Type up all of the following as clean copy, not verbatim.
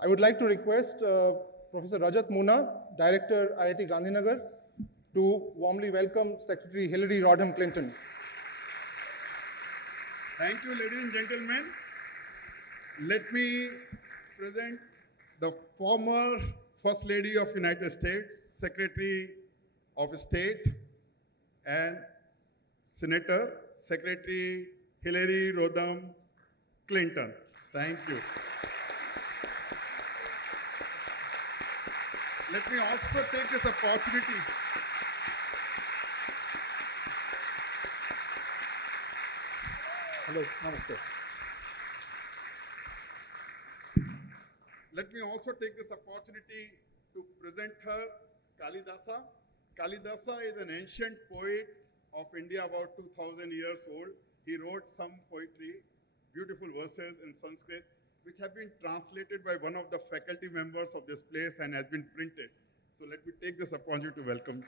I would like to request Professor Rajat Muna, Director, IIT Gandhinagar, to warmly welcome Secretary Hillary Rodham Clinton. Thank you, ladies and gentlemen. Let me present the former First Lady of United States, Secretary of State and Senator, Secretary Hillary Rodham Clinton. Thank you. Let me also take this opportunity Hello, namaste. Let me also take this opportunity to present her, Kalidasa. Kalidasa is an ancient poet of India, about 2000 years old. He wrote some poetry, beautiful verses in Sanskrit, which have been translated by one of the faculty members of this place and has been printed. So let me take this opportunity to welcome.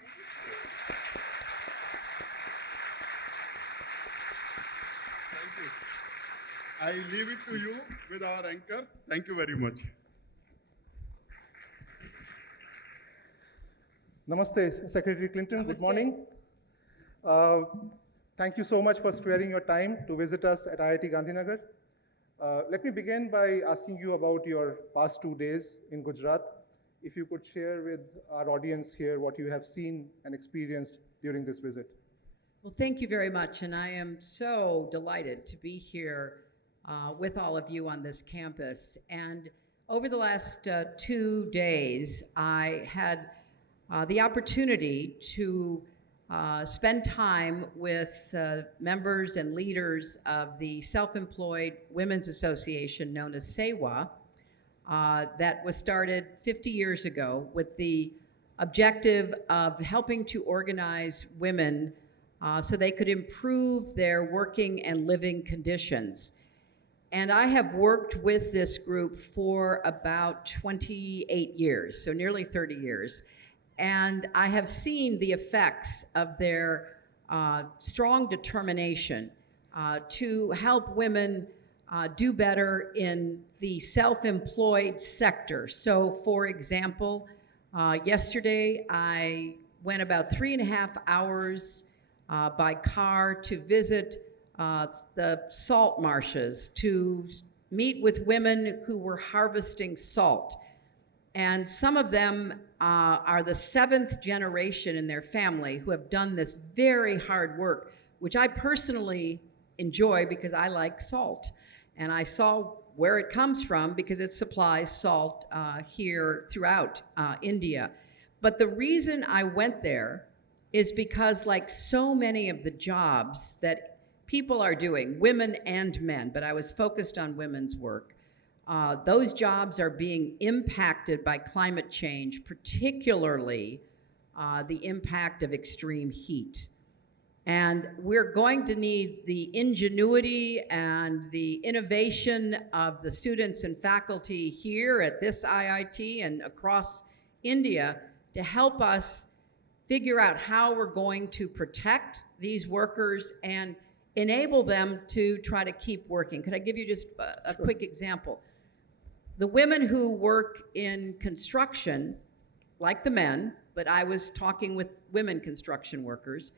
Thank you. I leave it to you with our anchor. Thank you very much. Namaste, Secretary Clinton. Namaste. Good morning. Thank you so much for sparing your time to visit us at IIT Gandhinagar. Let me begin by asking you about your past 2 days in Gujarat. If you could share with our audience here what you have seen and experienced during this visit. Well, thank you very much, and I am so delighted to be here with all of you on this campus. And over the last 2 days, I had the opportunity to spend time with members and leaders of the Self-Employed Women's Association known as SEWA that was started 50 years ago with the objective of helping to organize women so they could improve their working and living conditions. And I have worked with this group for about 28 years, so nearly 30 years. And I have seen the effects of their strong determination to help women do better in the self-employed sector. So, for example, yesterday I went about 3.5 hours by car to visit the salt marshes, to meet with women who were harvesting salt. And some of them are the 7th generation in their family who have done this very hard work, which I personally enjoy because I like salt. And I saw where it comes from because it supplies salt here throughout India. But the reason I went there is because, like so many of the jobs that people are doing, women and men, but I was focused on women's work, those jobs are being impacted by climate change, particularly the impact of extreme heat. And we're going to need the ingenuity and the innovation of the students and faculty here at this IIT and across India to help us figure out how we're going to protect these workers and enable them to try to keep working. Could I give you just a Sure. quick example? The women who work in construction, like the men, but I was talking with women construction workers,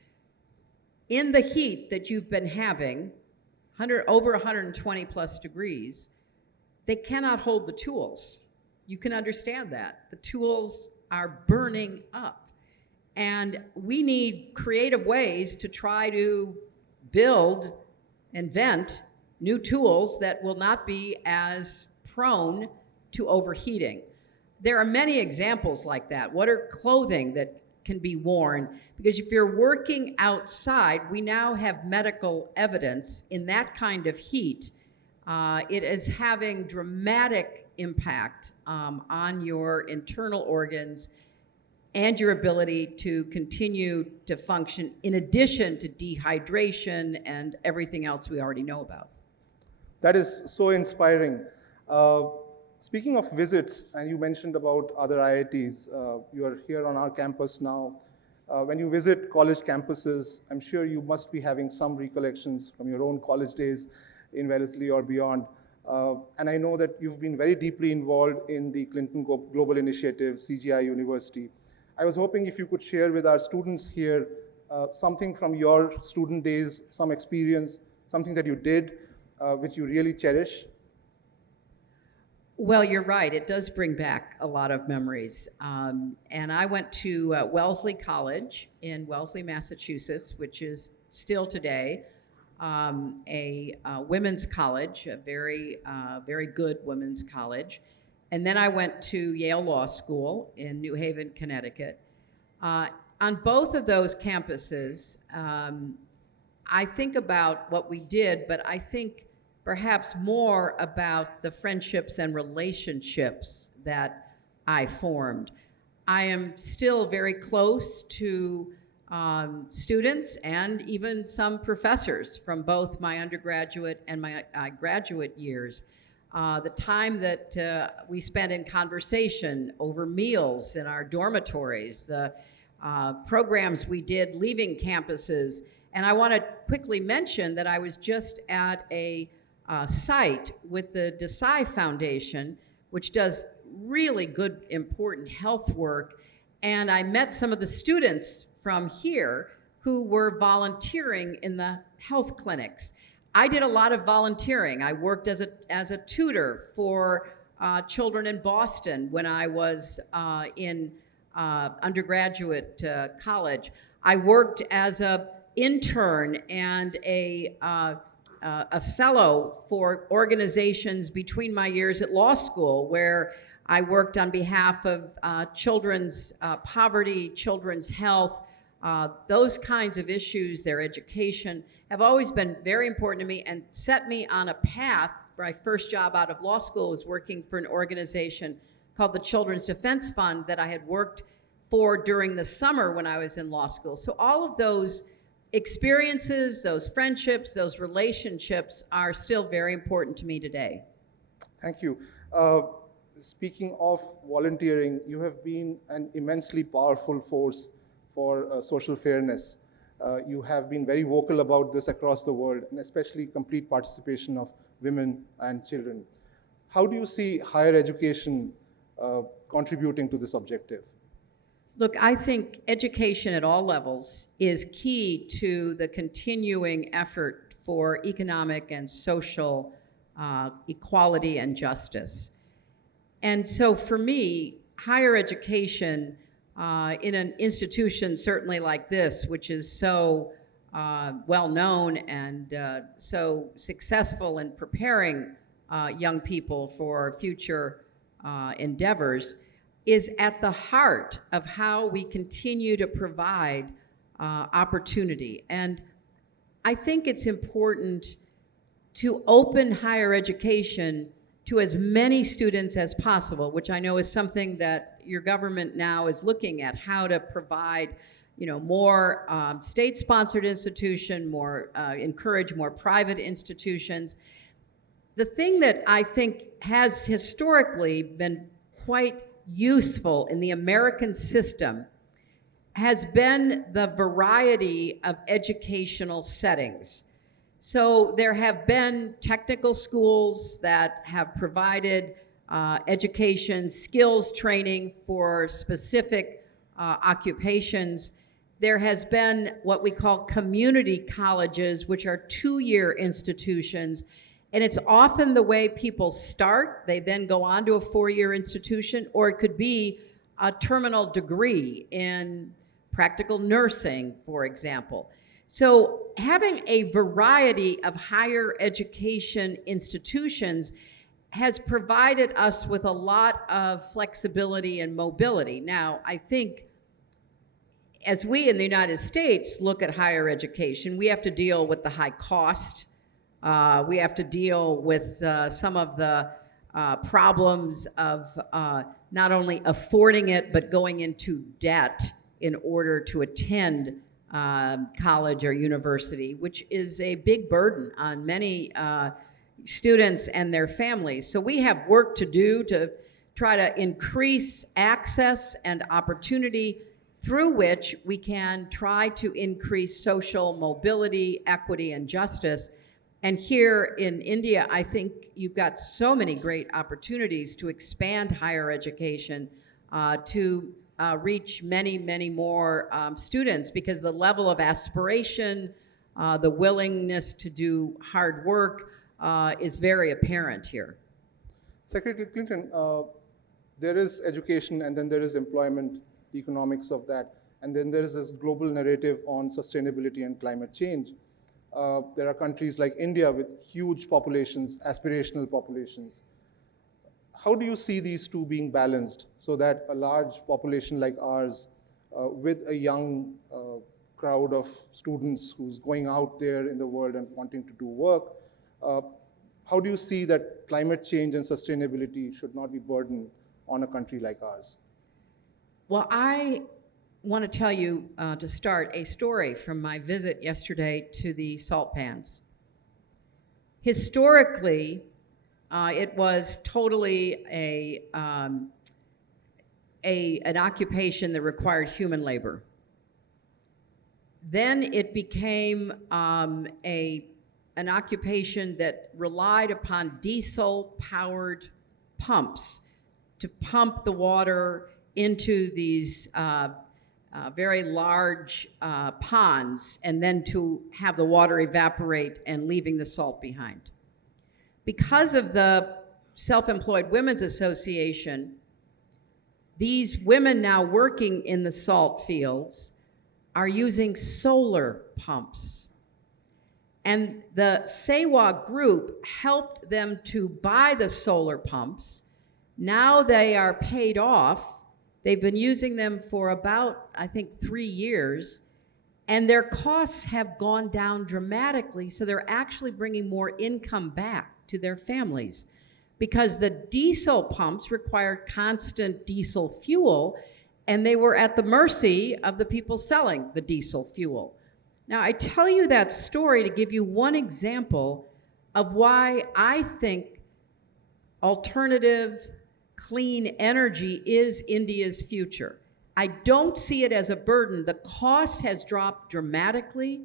in the heat that you've been having, over 120 plus degrees, they cannot hold the tools. You can understand that. The tools are burning up. And we need creative ways to try to build, invent new tools that will not be as prone to overheating. There are many examples like that. What are clothing that can be worn? Because if you're working outside, we now have medical evidence in that kind of heat. It is having dramatic impact on your internal organs and your ability to continue to function, in addition to dehydration and everything else we already know about. That is so inspiring. Speaking of visits, and you mentioned about other IITs, you are here on our campus now. When you visit college campuses, I'm sure you must be having some recollections from your own college days in Wellesley or beyond. And I know that you've been very deeply involved in the Clinton Global Initiative, CGI University. I was hoping if you could share with our students here something from your student days, some experience, something that you did, which you really cherish. Well, you're right. It does bring back a lot of memories. And I went to Wellesley College in Wellesley, Massachusetts, which is still today a women's college, a very, very good women's college. And then I went to Yale Law School in New Haven, Connecticut. On both of those campuses, I think about what we did, but I think perhaps more about the friendships and relationships that I formed. I am still very close to students and even some professors from both my undergraduate and my graduate years. The time that we spent in conversation over meals in our dormitories, the programs we did leaving campuses. And I want to quickly mention that I was just at a site with the Desai Foundation, which does really good, important health work. And I met some of the students from here who were volunteering in the health clinics. I did a lot of volunteering. I worked as a tutor for children in Boston when I was in undergraduate college. I worked as an intern and a fellow for organizations between my years at law school, where I worked on behalf of children's poverty, children's health. Those kinds of issues, their education, have always been very important to me and set me on a path. My first job out of law school was working for an organization called the Children's Defense Fund that I had worked for during the summer when I was in law school. So all of those experiences, those friendships, those relationships are still very important to me today. Thank you. Speaking of volunteering, you have been an immensely powerful force for social fairness. You have been very vocal about this across the world, and especially complete participation of women and children. How do you see higher education contributing to this objective? Look, I think education at all levels is key to the continuing effort for economic and social equality and justice. And so for me, higher education in an institution certainly like this, which is so well known and so successful in preparing young people for future endeavors, is at the heart of how we continue to provide opportunity. And I think it's important to open higher education to as many students as possible, which I know is something that your government now is looking at, how to provide more state-sponsored institution, encourage more private institutions. The thing that I think has historically been quite useful in the American system has been the variety of educational settings. So there have been technical schools that have provided education, skills training for specific occupations. There has been what we call community colleges, which are two-year institutions. And it's often the way people start. They then go on to a four-year institution, or it could be a terminal degree in practical nursing, for example. So having a variety of higher education institutions has provided us with a lot of flexibility and mobility. Now, I think as we in the United States look at higher education, we have to deal with the high cost. We have to deal with some of the problems of not only affording it, but going into debt in order to attend college or university, which is a big burden on many students and their families. So we have work to do to try to increase access and opportunity through which we can try to increase social mobility, equity, and justice. And here in India, I think you've got so many great opportunities to expand higher education, to reach many, many more students, because the level of aspiration, the willingness to do hard work is very apparent here. Secretary Clinton, there is education, and then there is employment, the economics of that, and then there is this global narrative on sustainability and climate change. There are countries like India with huge populations, aspirational populations. How do you see these two being balanced so that a large population like ours, with a young crowd of students who's going out there in the world and wanting to do work, how do you see that climate change and sustainability should not be burdened on a country like ours? Well, I want to tell you, to start, a story from my visit yesterday to the salt pans. Historically, it was totally an occupation that required human labor. Then it became an occupation that relied upon diesel-powered pumps to pump the water into these very large ponds, and then to have the water evaporate and leaving the salt behind. Because of the Self-Employed Women's Association, these women now working in the salt fields are using solar pumps. And the SEWA group helped them to buy the solar pumps. Now they are paid off. They've been using them for about, I think, 3 years, and their costs have gone down dramatically, so they're actually bringing more income back to their families, because the diesel pumps required constant diesel fuel, and they were at the mercy of the people selling the diesel fuel. Now, I tell you that story to give you one example of why I think alternative clean energy is India's future. I don't see it as a burden. The cost has dropped dramatically.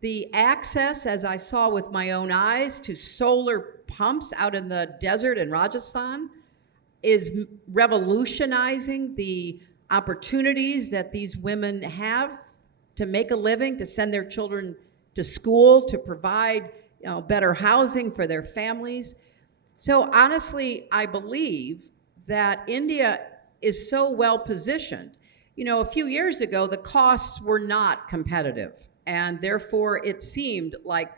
The access, as I saw with my own eyes, to solar pumps out in the desert in Rajasthan is revolutionizing the opportunities that these women have to make a living, to send their children to school, to provide better housing for their families. So honestly, I believe that India is so well positioned. A few years ago, the costs were not competitive, and therefore it seemed like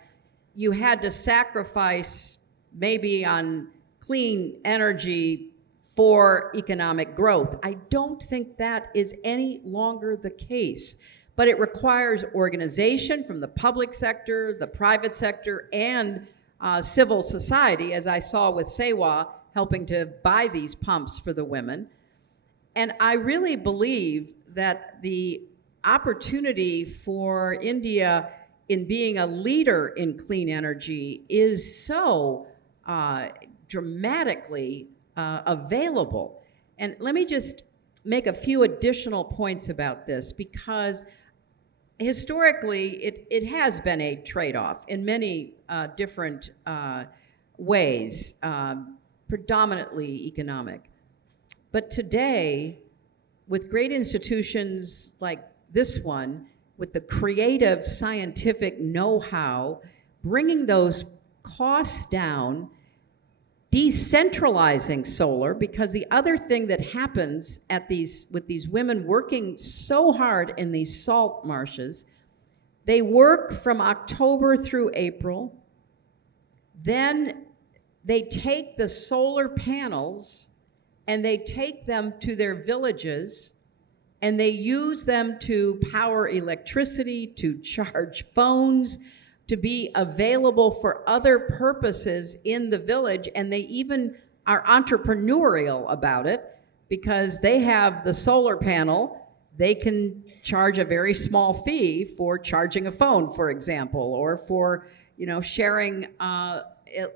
you had to sacrifice maybe on clean energy for economic growth. I don't think that is any longer the case, but it requires organization from the public sector, the private sector, and civil society, as I saw with SEWA helping to buy these pumps for the women. And I really believe that the opportunity for India in being a leader in clean energy is so dramatically available. And let me just make a few additional points about this, because historically, it has been a trade-off in many different ways, predominantly economic. But today, with great institutions like this one, with the creative scientific know-how, bringing those costs down, decentralizing solar, because the other thing that happens with these women working so hard in these salt marshes, they work from October through April, then they take the solar panels and they take them to their villages, and they use them to power electricity, to charge phones, to be available for other purposes in the village. And they even are entrepreneurial about it, because they have the solar panel. They can charge a very small fee for charging a phone, for example, or for sharing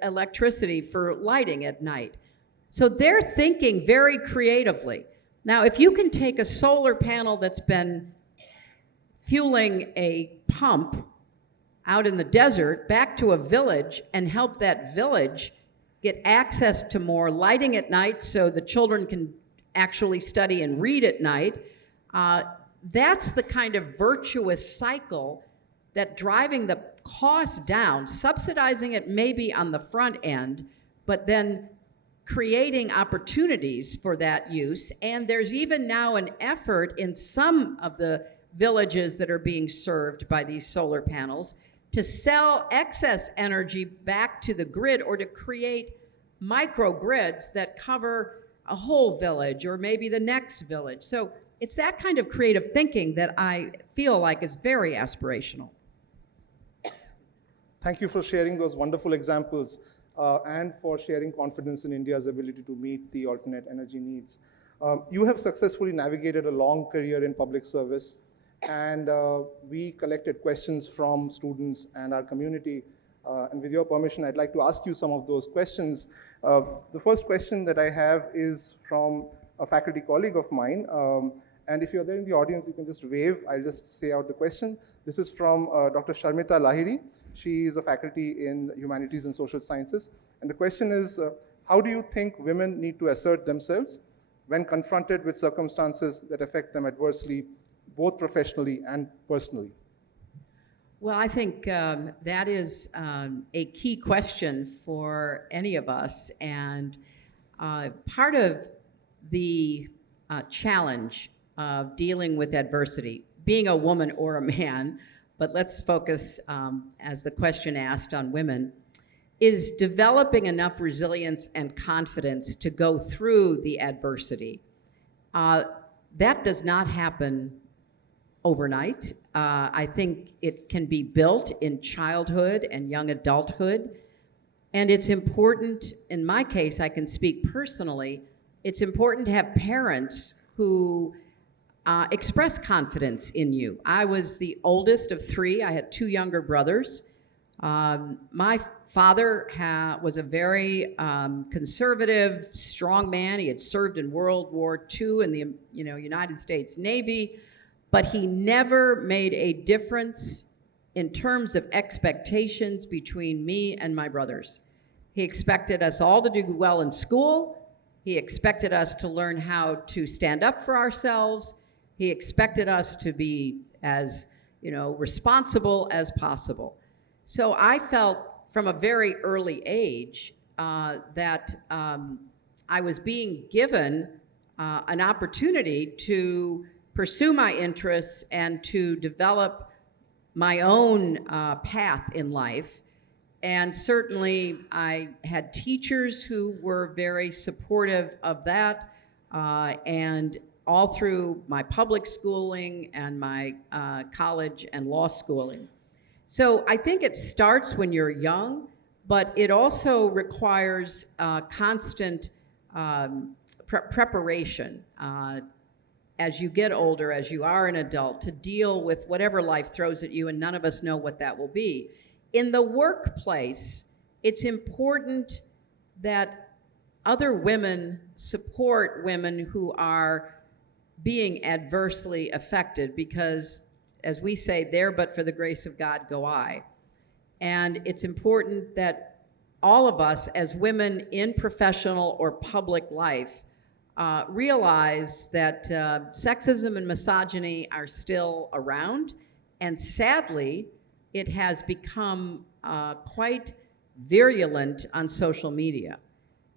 electricity for lighting at night. So they're thinking very creatively. Now, if you can take a solar panel that's been fueling a pump out in the desert back to a village and help that village get access to more lighting at night so the children can actually study and read at night. That's the kind of virtuous cycle that driving the cost down, subsidizing it maybe on the front end, but then creating opportunities for that use. And there's even now an effort in some of the villages that are being served by these solar panels to sell excess energy back to the grid or to create microgrids that cover a whole village or maybe the next village. So it's that kind of creative thinking that I feel like is very aspirational. Thank you for sharing those wonderful examples and for sharing confidence in India's ability to meet the alternate energy needs. You have successfully navigated a long career in public service, and we collected questions from students and our community. And with your permission, I'd like to ask you some of those questions. The first question that I have is from a faculty colleague of mine. And if you're there in the audience, you can just wave. I'll just say out the question. This is from Dr. Sharmita Lahiri. She is a faculty in Humanities and Social Sciences. And the question is, how do you think women need to assert themselves when confronted with circumstances that affect them adversely, both professionally and personally? Well, I think that is a key question for any of us. And part of the challenge of dealing with adversity, being a woman or a man, but let's focus, as the question asked, on women, is developing enough resilience and confidence to go through the adversity. That does not happen overnight. I think it can be built in childhood and young adulthood. And it's important, in my case, I can speak personally, it's important to have parents who express confidence in you. I was the oldest of three. I had two younger brothers. My father was a very conservative, strong man. He had served in World War II in the United States Navy, but he never made a difference in terms of expectations between me and my brothers. He expected us all to do well in school. He expected us to learn how to stand up for ourselves. He expected us to be as responsible as possible. So I felt from a very early age that I was being given an opportunity to pursue my interests and to develop my own path in life. And certainly I had teachers who were very supportive of that, and all through my public schooling and my college and law schooling. So I think it starts when you're young, but it also requires constant preparation as you get older, as you are an adult, to deal with whatever life throws at you, and none of us know what that will be. In the workplace, it's important that other women support women who are being adversely affected, because, as we say, there but for the grace of God go I. And it's important that all of us as women in professional or public life realize that sexism and misogyny are still around, and sadly, it has become quite virulent on social media.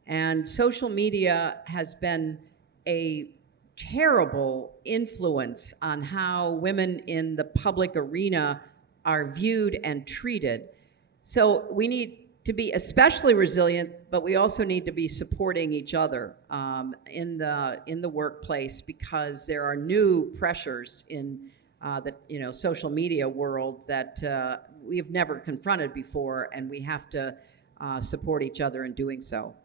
And social media has been a terrible influence on how women in the public arena are viewed and treated. So we need to be especially resilient, but we also need to be supporting each other in the workplace, because there are new pressures in the social media world that we've never confronted before, and we have to support each other in doing so.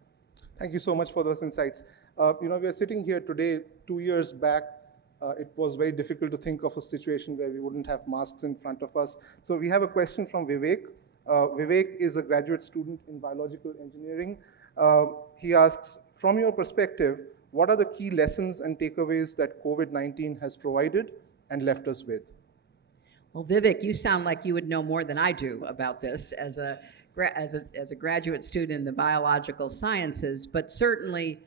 Thank you so much for those insights. We are sitting here today. 2 years back, it was very difficult to think of a situation where we wouldn't have masks in front of us. So we have a question from Vivek. Vivek is a graduate student in biological engineering. He asks, from your perspective, what are the key lessons and takeaways that COVID-19 has provided and left us with? Well, Vivek, you sound like you would know more than I do about this as a graduate student in the biological sciences, but certainly,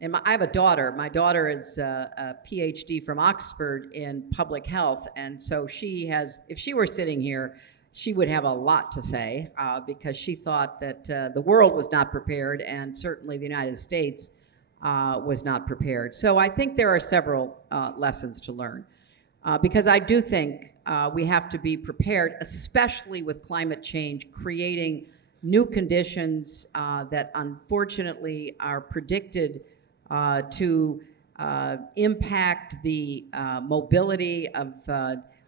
I have a daughter. My daughter is a PhD from Oxford in public health, and so she has, if she were sitting here, she would have a lot to say because she thought that the world was not prepared, and certainly the United States was not prepared. So I think there are several lessons to learn because I do think we have to be prepared, especially with climate change, creating new conditions that unfortunately are predicted to impact the mobility of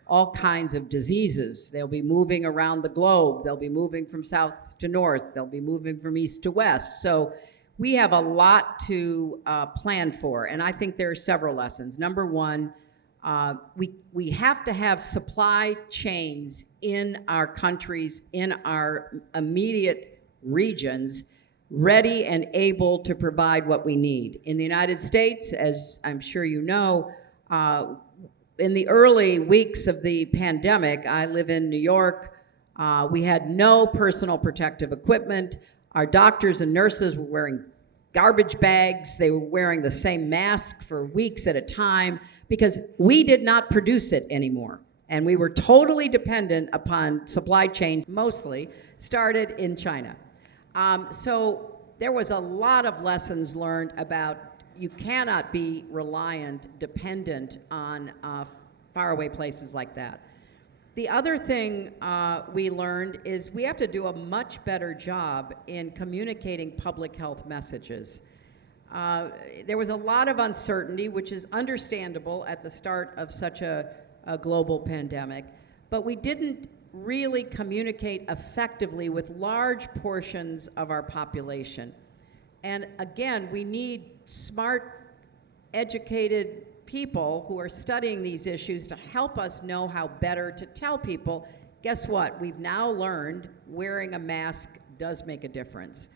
all kinds of diseases. They'll be moving around the globe. They'll be moving from south to north. They'll be moving from east to west. So we have a lot to plan for, and I think there are several lessons. Number one, we have to have supply chains in our countries, in our immediate regions, ready and able to provide what we need. In the United States, as I'm sure you know, in the early weeks of the pandemic, I live in New York, we had no personal protective equipment. Our doctors and nurses were wearing garbage bags. They were wearing the same mask for weeks at a time because we did not produce it anymore. And we were totally dependent upon supply chains, mostly started in China. So there was a lot of lessons learned about you cannot be dependent on faraway places like that. The other thing we learned is we have to do a much better job in communicating public health messages. There was a lot of uncertainty, which is understandable at the start of such a global pandemic, but we didn't really communicate effectively with large portions of our population. And again, we need smart, educated people who are studying these issues to help us know how better to tell people, guess what? We've now learned wearing a mask does make a difference.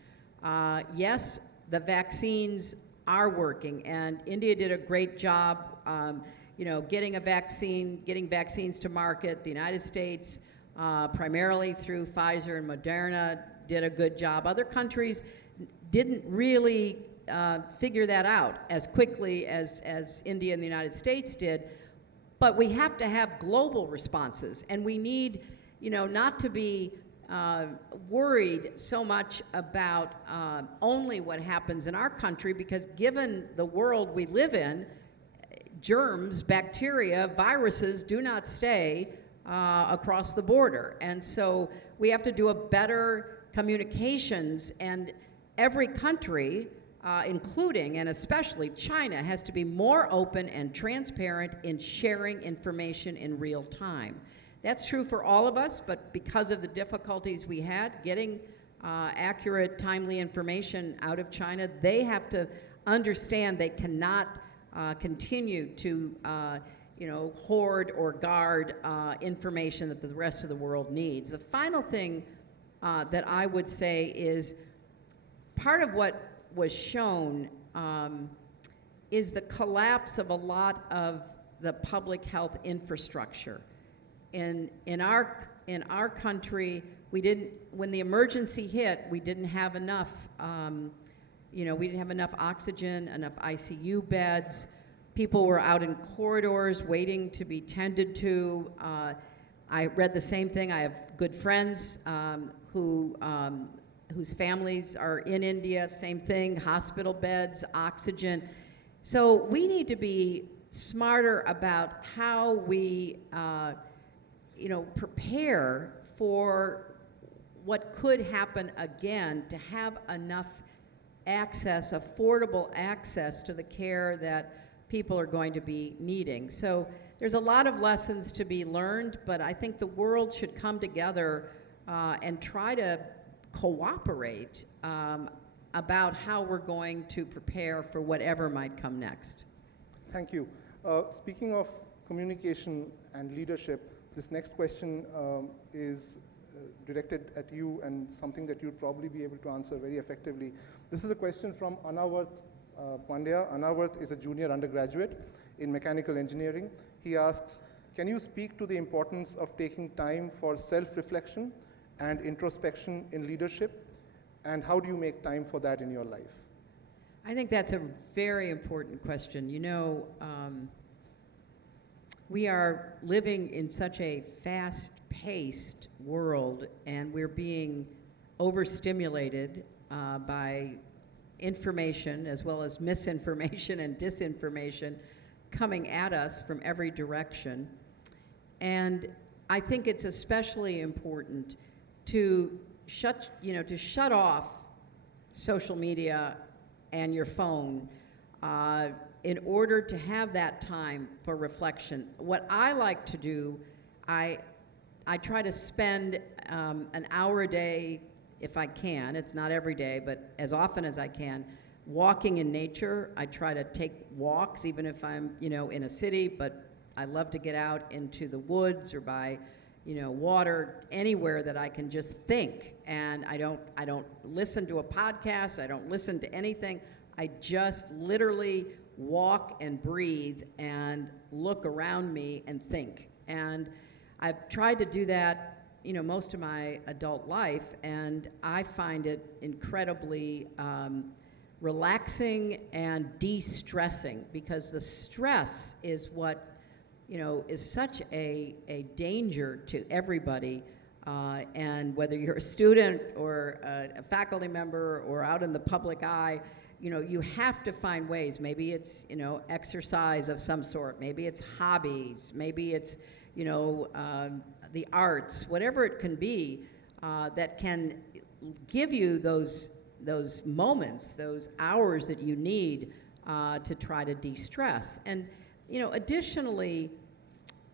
Yes, the vaccines are working, and India did a great job getting vaccines to market. The United States, primarily through Pfizer and Moderna, did a good job. Other countries didn't really figure that out as quickly as India and the United States did, but we have to have global responses, and we need, not to be worried so much about only what happens in our country, because given the world we live in, germs, bacteria, viruses do not stay across the border. And so we have to do a better communications, and every country, including and especially China, has to be more open and transparent in sharing information in real time. That's true for all of us, but because of the difficulties we had getting accurate, timely information out of China, they have to understand they cannot continue to hoard or guard information that the rest of the world needs. The final thing that I would say is part of what was shown is the collapse of a lot of the public health infrastructure. In our country, we didn't, when the emergency hit, we didn't have enough, we didn't have enough oxygen, enough ICU beds. People were out in corridors waiting to be tended to. I read the same thing. I have good friends whose families are in India, same thing, hospital beds, oxygen. So we need to be smarter about how we prepare for what could happen again, to have enough access, affordable access to the care that people are going to be needing. So there's a lot of lessons to be learned, but I think the world should come together and try to cooperate about how we're going to prepare for whatever might come next. Thank you. Speaking of communication and leadership, this next question is directed at you and something that you'd probably be able to answer very effectively. This is a question from Anavarth Pandya. Anavarth is a junior undergraduate in mechanical engineering. He asks, Can you speak to the importance of taking time for self-reflection and introspection in leadership? And how do you make time for that in your life? I think that's a very important question. You know, we are living in such a fast-paced world, and we're being overstimulated by information as well as misinformation and disinformation coming at us from every direction. And I think it's especially important to shut off social media and your phone in order to have that time for reflection. What I like to do, I try to spend an hour a day, if I can. It's not every day, but as often as I can, walking in nature. I try to take walks, even if I'm, in a city, but I love to get out into the woods or by, water, anywhere that I can just think. And I don't listen to a podcast. I don't listen to anything. I just literally walk and breathe and look around me and think. And I've tried to do that, most of my adult life, and I find it incredibly relaxing and de-stressing, because the stress is what, is such a danger to everybody. And whether you're a student or a faculty member or out in the public eye, you have to find ways. Maybe it's, exercise of some sort. Maybe it's hobbies. Maybe it's, the arts, whatever it can be, that can give you those moments, those hours that you need to try to de-stress. And, additionally,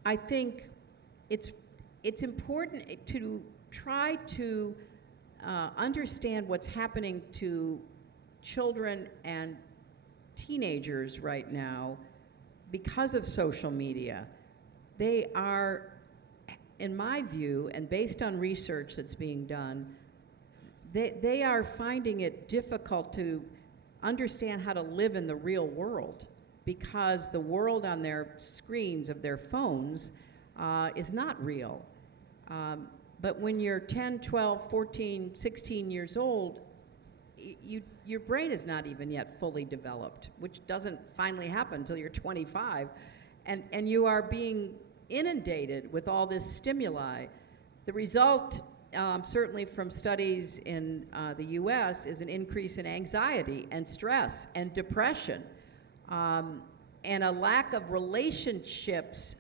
I think it's important to try to understand what's happening to children and teenagers right now because of social media. They are, in my view, and based on research that's being done, they are finding it difficult to understand how to live in the real world, because the world on their screens of their phones is not real. But when you're 10, 12, 14, 16 years old, your brain is not even yet fully developed, which doesn't finally happen until you're 25. And you are being inundated with all this stimuli. The result, certainly from studies in the US, is an increase in anxiety and stress and depression, and a lack of relationships,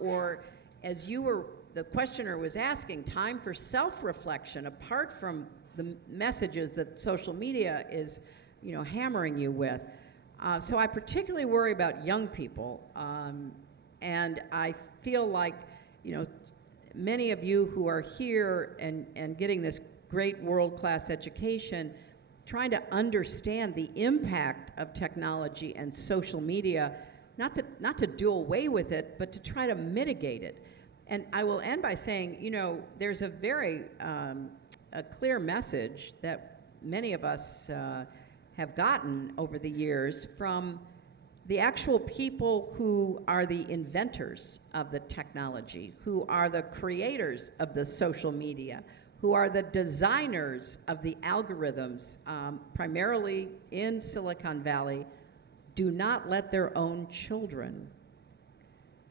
or as the questioner was asking, time for self-reflection apart from the messages that social media is, hammering you with. So I particularly worry about young people, and I feel like, many of you who are here and getting this great world-class education, trying to understand the impact of technology and social media, not to do away with it, but to try to mitigate it. And I will end by saying, there's a very a clear message that many of us have gotten over the years from the actual people who are the inventors of the technology, who are the creators of the social media, who are the designers of the algorithms, primarily in Silicon Valley. Do not let their own children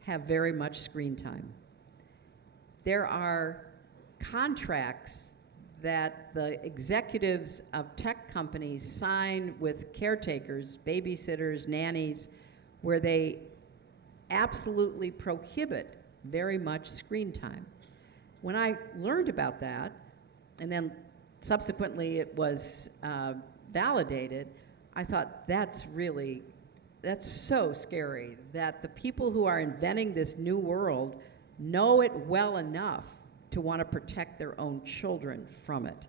have very much screen time. There are contracts that the executives of tech companies sign with caretakers, babysitters, nannies, where they absolutely prohibit very much screen time. When I learned about that, and then subsequently it was validated, I thought that's so scary that the people who are inventing this new world know it well enough to want to protect their own children from it.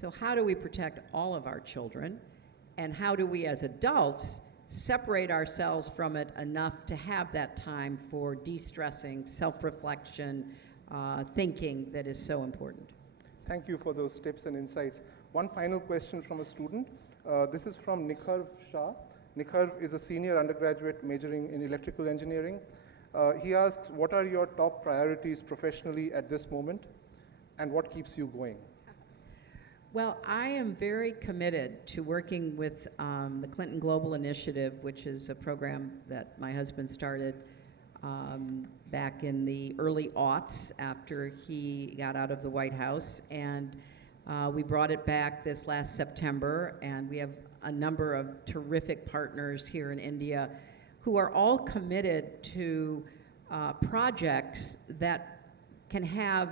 So how do we protect all of our children? And how do we as adults separate ourselves from it enough to have that time for de-stressing, self-reflection, thinking that is so important? Thank you for those tips and insights. One final question from a student. This is from Nikhar Shah. Nikhar is a senior undergraduate majoring in electrical engineering. He asks, what are your top priorities professionally at this moment, and what keeps you going? Well, I am very committed to working with the Clinton Global Initiative, which is a program that my husband started back in the early aughts after he got out of the White House. And we brought it back this last September, and we have a number of terrific partners here in India who are all committed to projects that can have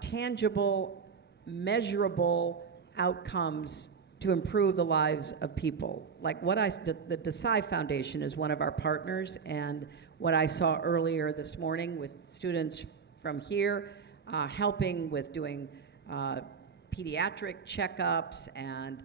tangible, measurable outcomes to improve the lives of people. Like the Desai Foundation is one of our partners, and what I saw earlier this morning with students from here helping with doing pediatric checkups and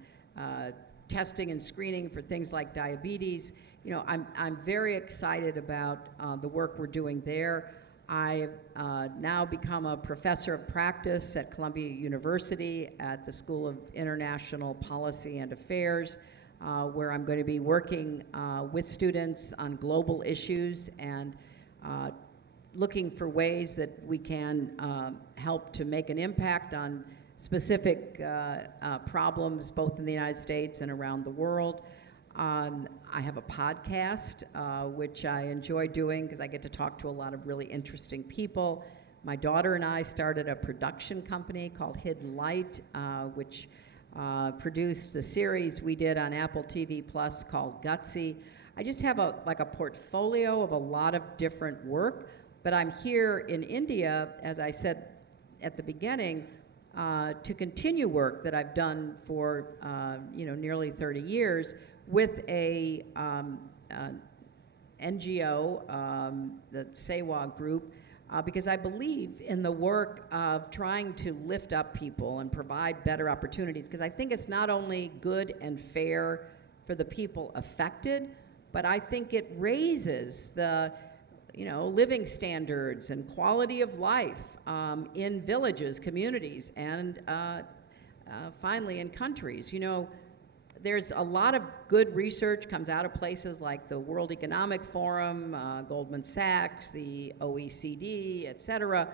testing and screening for things like diabetes. You know, I'm very excited about the work we're doing there. I've now become a professor of practice at Columbia University at the School of International Policy and Affairs, where I'm going to be working with students on global issues and looking for ways that we can help to make an impact on specific problems both in the United States and around the world. I have a podcast, which I enjoy doing because I get to talk to a lot of really interesting people. My daughter and I started a production company called Hidden Light, which produced the series we did on Apple TV Plus called Gutsy. I just have a portfolio of a lot of different work, but I'm here in India, as I said at the beginning, to continue work that I've done for nearly 30 years with a NGO, the Sewa group, because I believe in the work of trying to lift up people and provide better opportunities, because I think it's not only good and fair for the people affected, but I think it raises the living standards and quality of life in villages, communities, and finally in countries. You know, there's a lot of good research comes out of places like the World Economic Forum, Goldman Sachs, the OECD, et cetera,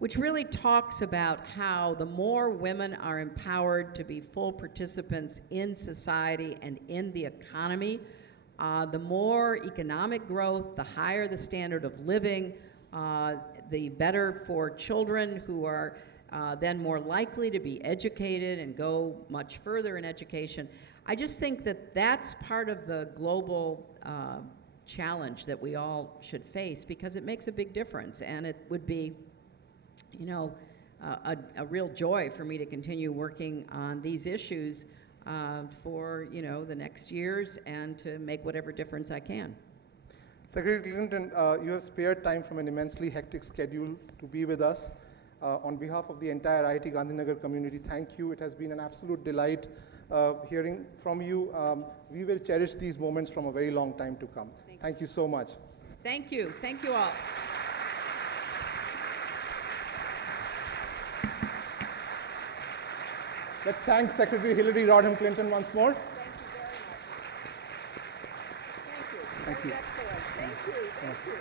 which really talks about how the more women are empowered to be full participants in society and in the economy, the more economic growth, the higher the standard of living, the better for children who are then more likely to be educated and go much further in education. I just think that that's part of the global challenge that we all should face, because it makes a big difference, and it would be, a real joy for me to continue working on these issues for the next years and to make whatever difference I can. Secretary Clinton, you have spared time from an immensely hectic schedule to be with us. On behalf of the entire IIT Gandhinagar community, thank you. It has been an absolute delight hearing from you. We will cherish these moments from a very long time to come. Thank you so much. Thank you. Thank you all. Let's thank Secretary Hillary Rodham Clinton once more. Thank you very much. Thank you. Thank you. Excellent. Thank you. Thank you.